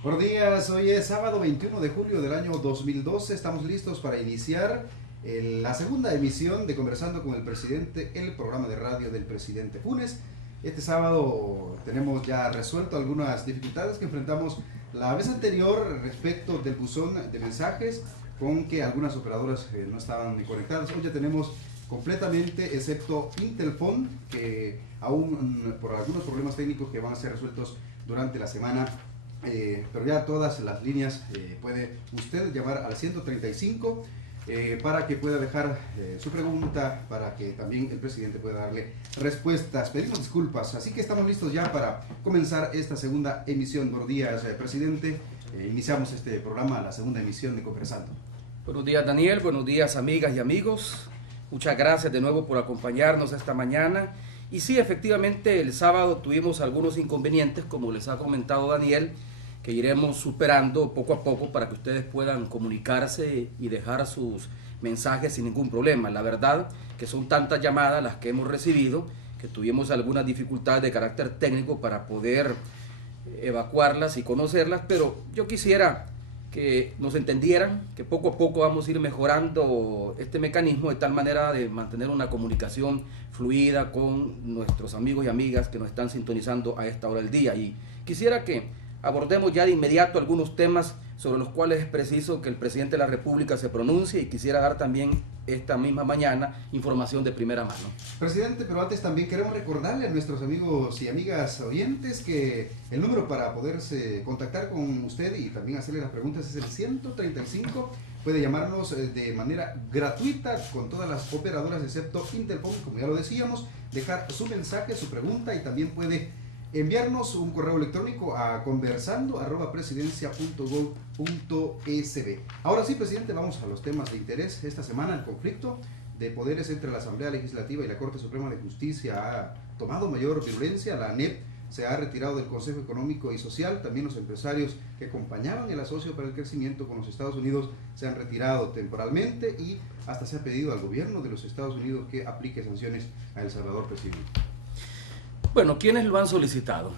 Buenos días, hoy es sábado 21 de julio del año 2012. Estamos listos para iniciar la segunda emisión de Conversando con el Presidente, el programa de radio del presidente Funes. Este sábado tenemos ya resuelto algunas dificultades que enfrentamos la vez anterior respecto del buzón de mensajes, con que algunas operadoras no estaban conectadas. Hoy ya tenemos completamente, excepto Intelfon, que aún por algunos problemas técnicos que van a ser resueltos durante la semana. Pero ya todas las líneas puede usted llamar al 135 para que pueda dejar su pregunta, para que también el presidente pueda darle respuestas. Pedimos disculpas, así que estamos listos ya para comenzar esta segunda emisión. Buenos días, presidente. Iniciamos este programa, la segunda emisión de Conversando. Buenos días, Daniel. Buenos días, amigas y amigos. Muchas gracias de nuevo por acompañarnos esta mañana. Y sí, efectivamente, el sábado tuvimos algunos inconvenientes, como les ha comentado Daniel, que iremos superando poco a poco para que ustedes puedan comunicarse y dejar sus mensajes sin ningún problema. La verdad que son tantas llamadas las que hemos recibido que tuvimos algunas dificultades de carácter técnico para poder evacuarlas y conocerlas, pero yo quisiera que nos entendieran que poco a poco vamos a ir mejorando este mecanismo de tal manera de mantener una comunicación fluida con nuestros amigos y amigas que nos están sintonizando a esta hora del día. Y quisiera que abordemos ya de inmediato algunos temas sobre los cuales es preciso que el presidente de la República se pronuncie, y quisiera dar también esta misma mañana información de primera mano. Presidente, pero antes también queremos recordarle a nuestros amigos y amigas oyentes que el número para poderse contactar con usted y también hacerle las preguntas es el 135. Puede llamarnos de manera gratuita con todas las operadoras excepto Intelfon, como ya lo decíamos, dejar su mensaje, su pregunta, y también puede enviarnos un correo electrónico a conversando@presidencia.gov.sb. Ahora sí, presidente, vamos a los temas de interés. Esta semana el conflicto de poderes entre la Asamblea Legislativa y la Corte Suprema de Justicia ha tomado mayor virulencia. La ANEP se ha retirado del Consejo Económico y Social. También los empresarios que acompañaban el asocio para el crecimiento con los Estados Unidos se han retirado temporalmente, y hasta se ha pedido al gobierno de los Estados Unidos que aplique sanciones a El Salvador, presidente. Bueno, ¿quiénes lo han solicitado?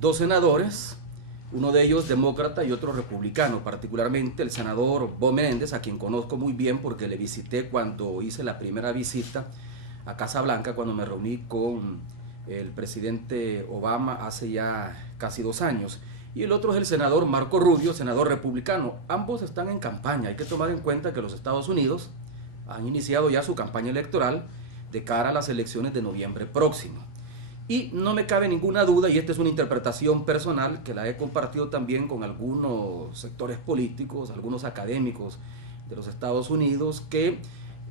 Dos senadores, uno de ellos demócrata y otro republicano, particularmente el senador Bob Menéndez, a quien conozco muy bien porque le visité cuando hice la primera visita a Casa Blanca, cuando me reuní con el presidente Obama hace ya casi 2 años. Y el otro es el senador Marco Rubio, senador republicano. Ambos están en campaña. Hay que tomar en cuenta que los Estados Unidos han iniciado ya su campaña electoral de cara a las elecciones de noviembre próximo. Y no me cabe ninguna duda, y esta es una interpretación personal que la he compartido también con algunos sectores políticos, algunos académicos de los Estados Unidos, que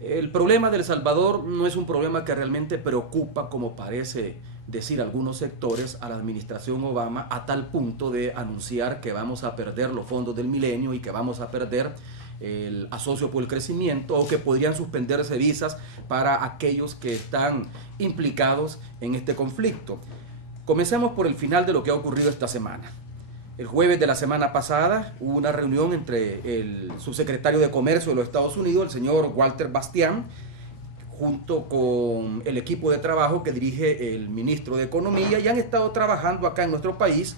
el problema de El Salvador no es un problema que realmente preocupa, como parece decir algunos sectores, a la administración Obama, a tal punto de anunciar que vamos a perder los fondos del milenio y que vamos a perder el asocio por el crecimiento, o que podrían suspenderse visas para aquellos que están implicados en este conflicto. Comencemos por el final de lo que ha ocurrido esta semana. El jueves de la semana pasada hubo una reunión entre el subsecretario de Comercio de los Estados Unidos, el señor Walter Bastián, junto con el equipo de trabajo que dirige el ministro de Economía, y han estado trabajando acá en nuestro país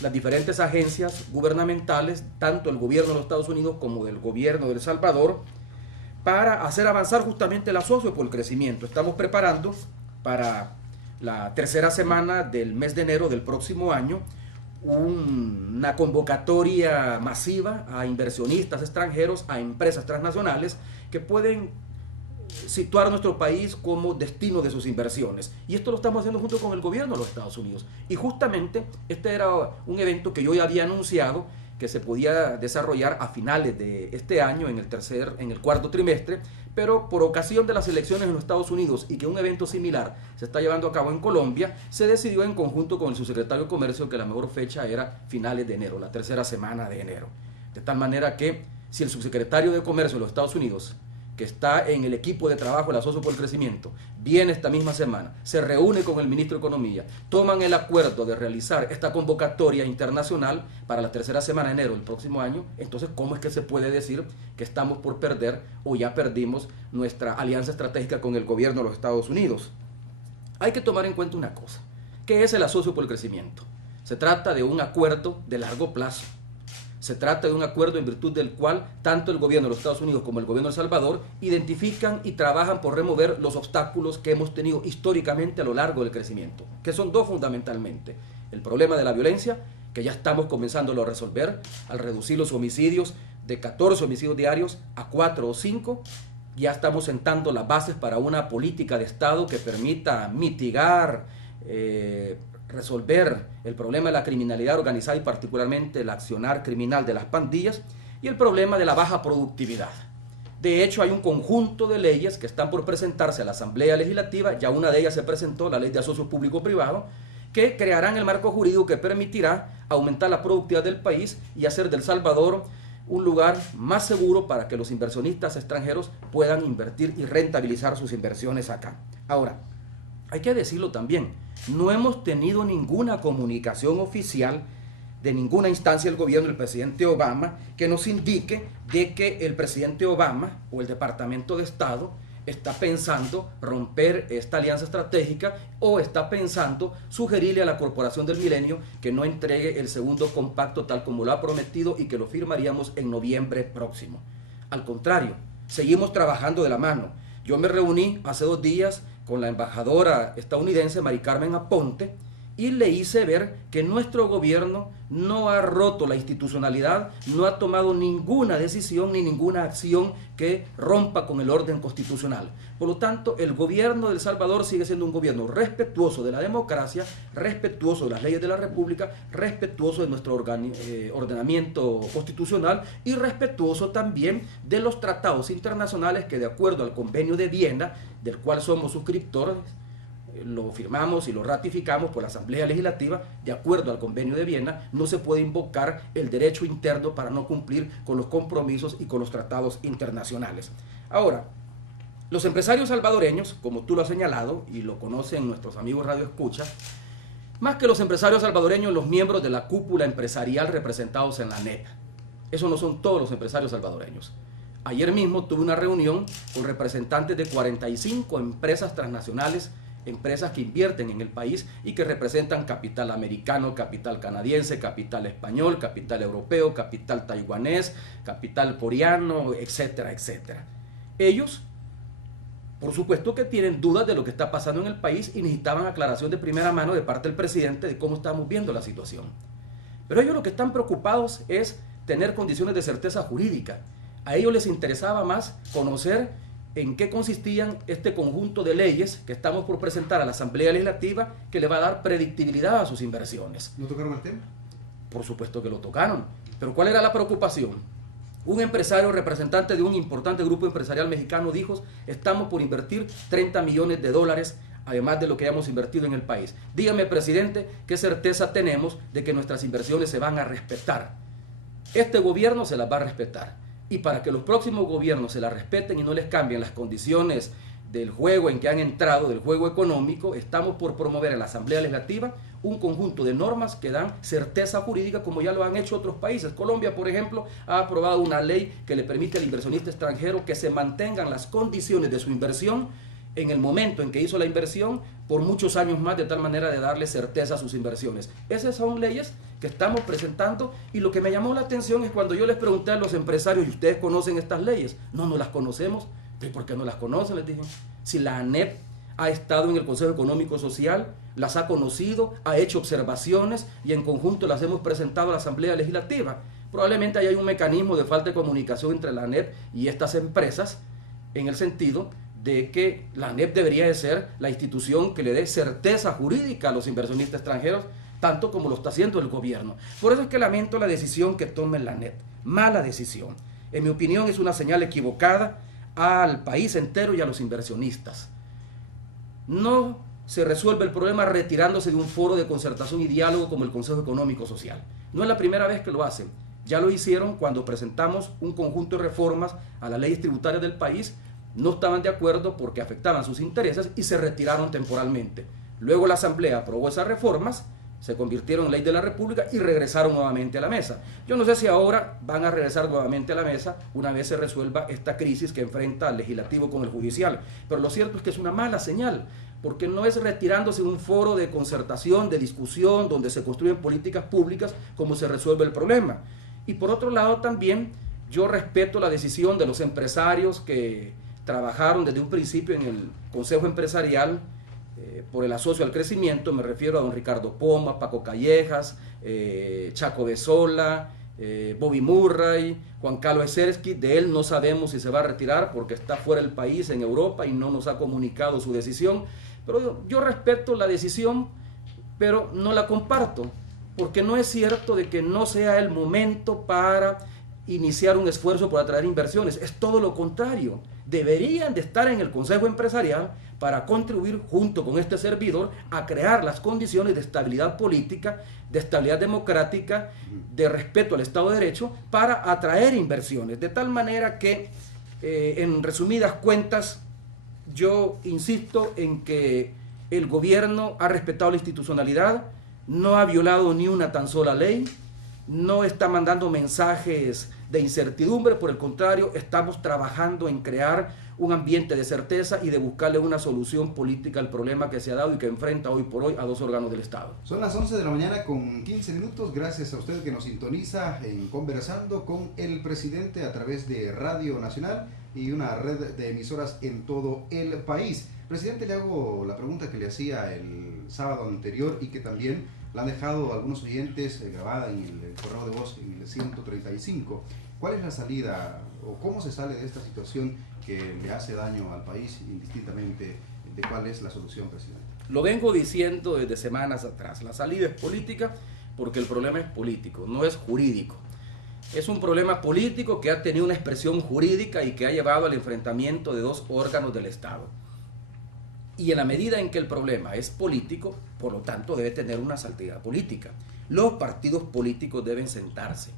las diferentes agencias gubernamentales, tanto el gobierno de los Estados Unidos como del gobierno de El Salvador, para hacer avanzar justamente el asocio por el crecimiento. Estamos preparando para la tercera semana del mes de enero del próximo año una convocatoria masiva a inversionistas extranjeros, a empresas transnacionales que pueden situar a nuestro país como destino de sus inversiones. Y esto lo estamos haciendo junto con el gobierno de los Estados Unidos. Y justamente este era un evento que yo ya había anunciado que se podía desarrollar a finales de este año, en el cuarto trimestre, pero por ocasión de las elecciones en los Estados Unidos y que un evento similar se está llevando a cabo en Colombia, se decidió en conjunto con el subsecretario de Comercio que la mejor fecha era finales de enero, la tercera semana de enero. De tal manera que si el subsecretario de Comercio de los Estados Unidos, que está en el equipo de trabajo del Asocio por el Crecimiento, viene esta misma semana, se reúne con el ministro de Economía, toman el acuerdo de realizar esta convocatoria internacional para la tercera semana de enero del próximo año, entonces ¿cómo es que se puede decir que estamos por perder o ya perdimos nuestra alianza estratégica con el gobierno de los Estados Unidos? Hay que tomar en cuenta una cosa. ¿Qué es el Asocio por el Crecimiento? Se trata de un acuerdo de largo plazo, Se trata de un acuerdo en virtud del cual tanto el gobierno de los Estados Unidos como el gobierno de El Salvador identifican y trabajan por remover los obstáculos que hemos tenido históricamente a lo largo del crecimiento, que son dos fundamentalmente: el problema de la violencia, que ya estamos comenzándolo a resolver al reducir los homicidios de 14 homicidios diarios a 4 o 5. Ya estamos sentando las bases para una política de Estado que permita mitigar, resolver el problema de la criminalidad organizada y particularmente el accionar criminal de las pandillas y el problema de la baja productividad. De hecho, hay un conjunto de leyes que están por presentarse a la Asamblea Legislativa, ya una de ellas se presentó, la Ley de Asocios Público-Privado, que crearán el marco jurídico que permitirá aumentar la productividad del país y hacer de El Salvador un lugar más seguro para que los inversionistas extranjeros puedan invertir y rentabilizar sus inversiones acá. Ahora, hay que decirlo también, no hemos tenido ninguna comunicación oficial de ninguna instancia del gobierno del presidente Obama que nos indique de que el presidente Obama o el Departamento de Estado está pensando romper esta alianza estratégica o está pensando sugerirle a la Corporación del Milenio que no entregue el segundo compacto tal como lo ha prometido y que lo firmaríamos en noviembre próximo. Al contrario, seguimos trabajando de la mano. Yo me reuní hace 2 días con la embajadora estadounidense Mari Carmen Aponte y le hice ver que nuestro gobierno no ha roto la institucionalidad, no ha tomado ninguna decisión ni ninguna acción que rompa con el orden constitucional. Por lo tanto, el gobierno de El Salvador sigue siendo un gobierno respetuoso de la democracia, respetuoso de las leyes de la República, respetuoso de nuestro ordenamiento constitucional y respetuoso también de los tratados internacionales que, de acuerdo al Convenio de Viena, del cual somos suscriptores, lo firmamos y lo ratificamos por la Asamblea Legislativa. De acuerdo al Convenio de Viena, no se puede invocar el derecho interno para no cumplir con los compromisos y con los tratados internacionales. Ahora, los empresarios salvadoreños, como tú lo has señalado y lo conocen nuestros amigos Radio Escucha, más que los empresarios salvadoreños, los miembros de la cúpula empresarial representados en la ANEP. Esos no son todos los empresarios salvadoreños. Ayer mismo tuve una reunión con representantes de 45 empresas transnacionales, empresas que invierten en el país y que representan capital americano, capital canadiense, capital español, capital europeo, capital taiwanés, capital coreano, etcétera, etcétera. Ellos, por supuesto que tienen dudas de lo que está pasando en el país y necesitaban aclaración de primera mano de parte del presidente de cómo estamos viendo la situación. Pero ellos lo que están preocupados es tener condiciones de certeza jurídica. A ellos les interesaba más conocer en qué consistían este conjunto de leyes que estamos por presentar a la Asamblea Legislativa que le va a dar predictibilidad a sus inversiones. ¿No tocaron el tema? Por supuesto que lo tocaron, pero ¿cuál era la preocupación? Un empresario representante de un importante grupo empresarial mexicano dijo: estamos por invertir $30 millones, además de lo que hayamos invertido en el país. Dígame, presidente, ¿qué certeza tenemos de que nuestras inversiones se van a respetar? Este gobierno se las va a respetar. Y para que los próximos gobiernos se la respeten y no les cambien las condiciones del juego en que han entrado, del juego económico, estamos por promover en la Asamblea Legislativa un conjunto de normas que dan certeza jurídica como ya lo han hecho otros países. Colombia, por ejemplo, ha aprobado una ley que le permite al inversionista extranjero que se mantengan las condiciones de su inversión en el momento en que hizo la inversión por muchos años más, de tal manera de darle certeza a sus inversiones. Esas son leyes que estamos presentando y lo que me llamó la atención es cuando yo les pregunté a los empresarios: ¿y ustedes conocen estas leyes? No las conocemos. ¿Y por qué no las conocen? Les dije. Si la ANEP ha estado en el Consejo Económico Social, las ha conocido, ha hecho observaciones y en conjunto las hemos presentado a la Asamblea Legislativa. Probablemente hay un mecanismo de falta de comunicación entre la ANEP y estas empresas, en el sentido de que la ANEP debería de ser la institución que le dé certeza jurídica a los inversionistas extranjeros, tanto como lo está haciendo el gobierno. Por eso es que lamento la decisión que tome la ANEP. Mala decisión. En mi opinión es una señal equivocada al país entero y a los inversionistas. No se resuelve el problema retirándose de un foro de concertación y diálogo como el Consejo Económico Social. No es la primera vez que lo hacen. Ya lo hicieron cuando presentamos un conjunto de reformas a las leyes tributarias del país. No estaban de acuerdo porque afectaban sus intereses y se retiraron temporalmente. Luego la Asamblea aprobó esas reformas, se convirtieron en ley de la República y regresaron nuevamente a la mesa. Yo no sé si ahora van a regresar nuevamente a la mesa una vez se resuelva esta crisis que enfrenta al legislativo con el judicial. Pero lo cierto es que es una mala señal, porque no es retirándose de un foro de concertación, de discusión, donde se construyen políticas públicas, como se resuelve el problema. Y por otro lado también yo respeto la decisión de los empresarios que trabajaron desde un principio en el Consejo Empresarial por el asocio al crecimiento. Me refiero a don Ricardo Poma, Paco Callejas, Chaco de Sola, Bobby Murray, Juan Carlos Ezersky. De él no sabemos si se va a retirar porque está fuera del país, en Europa, y no nos ha comunicado su decisión. Pero yo respeto la decisión, pero no la comparto, porque no es cierto de que no sea el momento para iniciar un esfuerzo por atraer inversiones. Es todo lo contrario. Deberían de estar en el Consejo Empresarial para contribuir junto con este servidor a crear las condiciones de estabilidad política, de estabilidad democrática, de respeto al Estado de Derecho, para atraer inversiones. De tal manera que, en resumidas cuentas, yo insisto en que el gobierno ha respetado la institucionalidad, no ha violado ni una tan sola ley, no está mandando mensajes de incertidumbre. Por el contrario, estamos trabajando en crear un ambiente de certeza y de buscarle una solución política al problema que se ha dado y que enfrenta hoy por hoy a dos órganos del Estado. Son las 11 de la mañana con 15 minutos. Gracias a usted que nos sintoniza en Conversando con el Presidente a través de Radio Nacional y una red de emisoras en todo el país. Presidente, le hago la pregunta que le hacía el sábado anterior y que también la han dejado algunos oyentes grabada en el correo de voz en el 135. ¿Cuál es la salida o cómo se sale de esta situación que le hace daño al país, indistintamente de cuál es la solución, presidente? Lo vengo diciendo desde semanas atrás. La salida es política porque el problema es político, no es jurídico. Es un problema político que ha tenido una expresión jurídica y que ha llevado al enfrentamiento de dos órganos del Estado. Y en la medida en que el problema es político, por lo tanto debe tener una salida política. Los partidos políticos deben sentarse.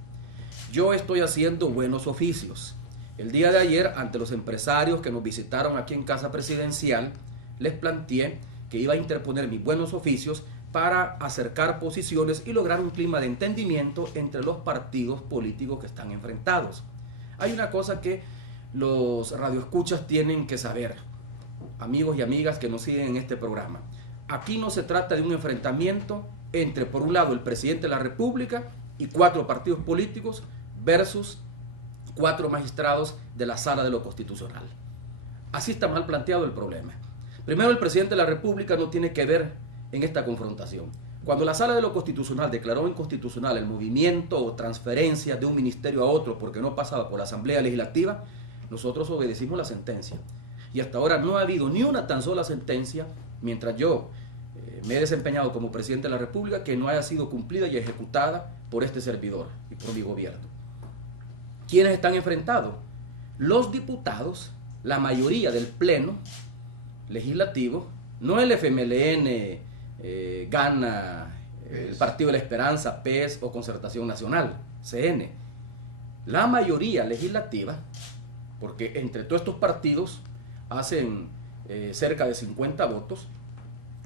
Yo estoy haciendo buenos oficios. El día de ayer, ante los empresarios que nos visitaron aquí en Casa Presidencial, les planteé que iba a interponer mis buenos oficios para acercar posiciones y lograr un clima de entendimiento entre los partidos políticos que están enfrentados. Hay una cosa que los radioescuchas tienen que saber, amigos y amigas que nos siguen en este programa. Aquí no se trata de un enfrentamiento entre, por un lado, el presidente de la República y 4 partidos políticos versus 4 magistrados de la Sala de lo Constitucional. Así está mal planteado el problema. Primero, el presidente de la República no tiene que ver en esta confrontación. Cuando la Sala de lo Constitucional declaró inconstitucional el movimiento o transferencia de un ministerio a otro porque no pasaba por la Asamblea Legislativa, nosotros obedecimos la sentencia. Y hasta ahora no ha habido ni una tan sola sentencia, mientras yo me he desempeñado como presidente de la República, que no haya sido cumplida y ejecutada por este servidor y por mi gobierno. ¿Quiénes están enfrentados? Los diputados, la mayoría del Pleno Legislativo, no el FMLN, Gana, el Partido de la Esperanza, PES o Concertación Nacional, CN. La mayoría legislativa, porque entre todos estos partidos hacen cerca de 50 votos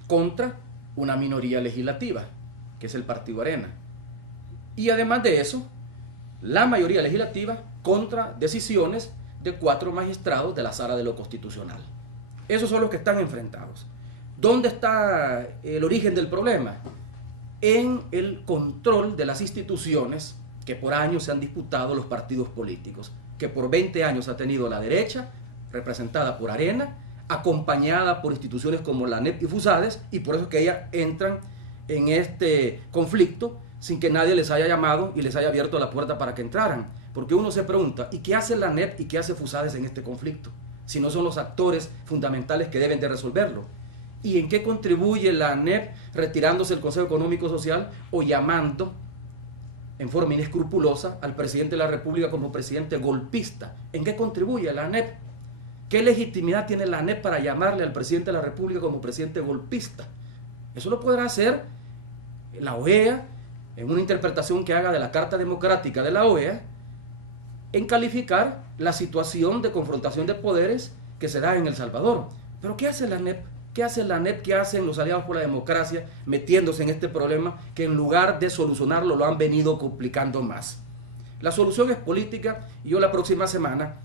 contra una minoría legislativa, que es el Partido Arena. Y además de eso, la mayoría legislativa contra decisiones de 4 magistrados de la Sala de lo Constitucional. Esos son los que están enfrentados. ¿Dónde está el origen del problema? En el control de las instituciones que por años se han disputado los partidos políticos, que por 20 años ha tenido la derecha, representada por Arena, acompañada por instituciones como la ANEP y FUSADES, y por eso es que ellas entran en este conflicto sin que nadie les haya llamado y les haya abierto la puerta para que entraran. Porque uno se pregunta, ¿y qué hace la ANEP y qué hace FUSADES en este conflicto? Si no son los actores fundamentales que deben de resolverlo. ¿Y en qué contribuye la ANEP retirándose del Consejo Económico Social o llamando en forma inescrupulosa al presidente de la República como presidente golpista? ¿En qué contribuye la ANEP? ¿Qué legitimidad tiene la ANEP para llamarle al presidente de la República como presidente golpista? Eso lo podrá hacer la OEA en una interpretación que haga de la Carta Democrática de la OEA, en calificar la situación de confrontación de poderes que se da en El Salvador. ¿Pero qué hace la ANEP? ¿Qué hace la ANEP? ¿Qué hacen los aliados por la democracia metiéndose en este problema que en lugar de solucionarlo lo han venido complicando más? La solución es política y yo la próxima semana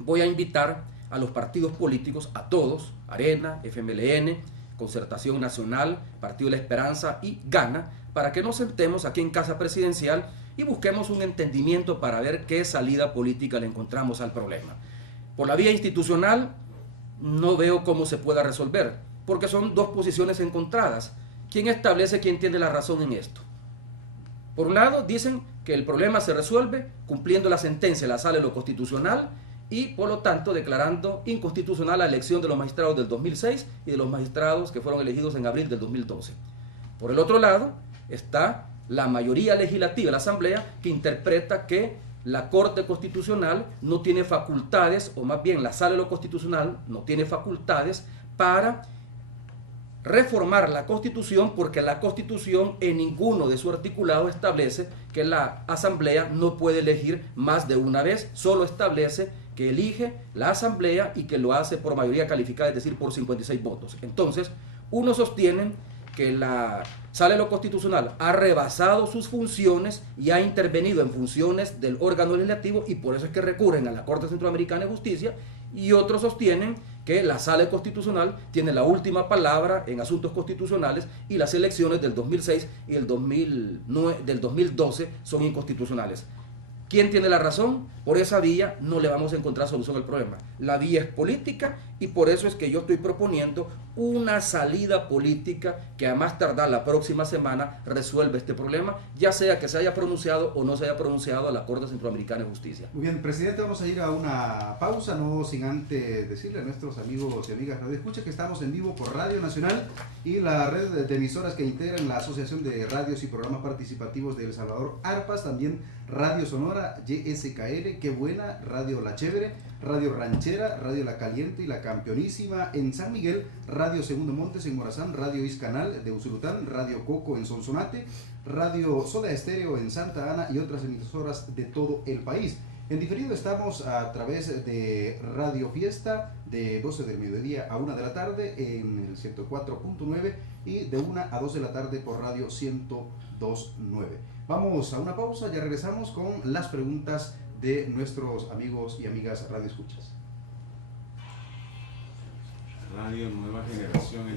voy a invitar a los partidos políticos, a todos, Arena, FMLN, Concertación Nacional, Partido de la Esperanza y Gana, para que nos sentemos aquí en Casa Presidencial y busquemos un entendimiento para ver qué salida política le encontramos al problema. Por la vía institucional no veo cómo se pueda resolver, porque son dos posiciones encontradas. ¿Quién establece quién tiene la razón en esto? Por un lado, dicen que el problema se resuelve cumpliendo la sentencia de la Sala de lo Constitucional y, por lo tanto, declarando inconstitucional la elección de los magistrados del 2006 y de los magistrados que fueron elegidos en abril del 2012. Por el otro lado, está la mayoría legislativa, la Asamblea, que interpreta que la Corte Constitucional no tiene facultades, o más bien la Sala de lo Constitucional no tiene facultades para reformar la Constitución, porque la Constitución en ninguno de sus articulados establece que la Asamblea no puede elegir más de una vez, solo establece que elige la Asamblea y que lo hace por mayoría calificada, es decir, por 56 votos. Entonces, unos sostienen que la Sala de lo Constitucional ha rebasado sus funciones y ha intervenido en funciones del órgano legislativo y por eso es que recurren a la Corte Centroamericana de Justicia, y otros sostienen que la Sala Constitucional tiene la última palabra en asuntos constitucionales y las elecciones del 2006 y del 2012 son inconstitucionales. ¿Quién tiene la razón? Por esa vía no le vamos a encontrar solución al problema. La vía es política y por eso es que yo estoy proponiendo una salida política que a más tardar la próxima semana resuelva este problema, ya sea que se haya pronunciado o no se haya pronunciado a la Corte Centroamericana de Justicia. Muy bien, presidente, vamos a ir a una pausa, no sin antes decirle a nuestros amigos y amigas Radio Escucha que estamos en vivo por Radio Nacional y la red de emisoras que integran la Asociación de Radios y Programas Participativos de El Salvador, ARPAS, también Radio Sonora, YSKL, Qué Buena, Radio La Chévere, Radio Ranchera, Radio La Caliente y La Campeonísima en San Miguel, Radio Segundo Montes en Morazán, Radio Iscanal de Usulután, Radio Coco en Sonsonate, Radio Soda Estéreo en Santa Ana y otras emisoras de todo el país. En diferido estamos a través de Radio Fiesta de 12 del mediodía a 1 de la tarde en el 104.9 y de 1 a 2 de la tarde por Radio 102.9. Vamos a una pausa, ya regresamos con las preguntas de nuestros amigos y amigas Radio Escuchas. Radio Nueva Generación.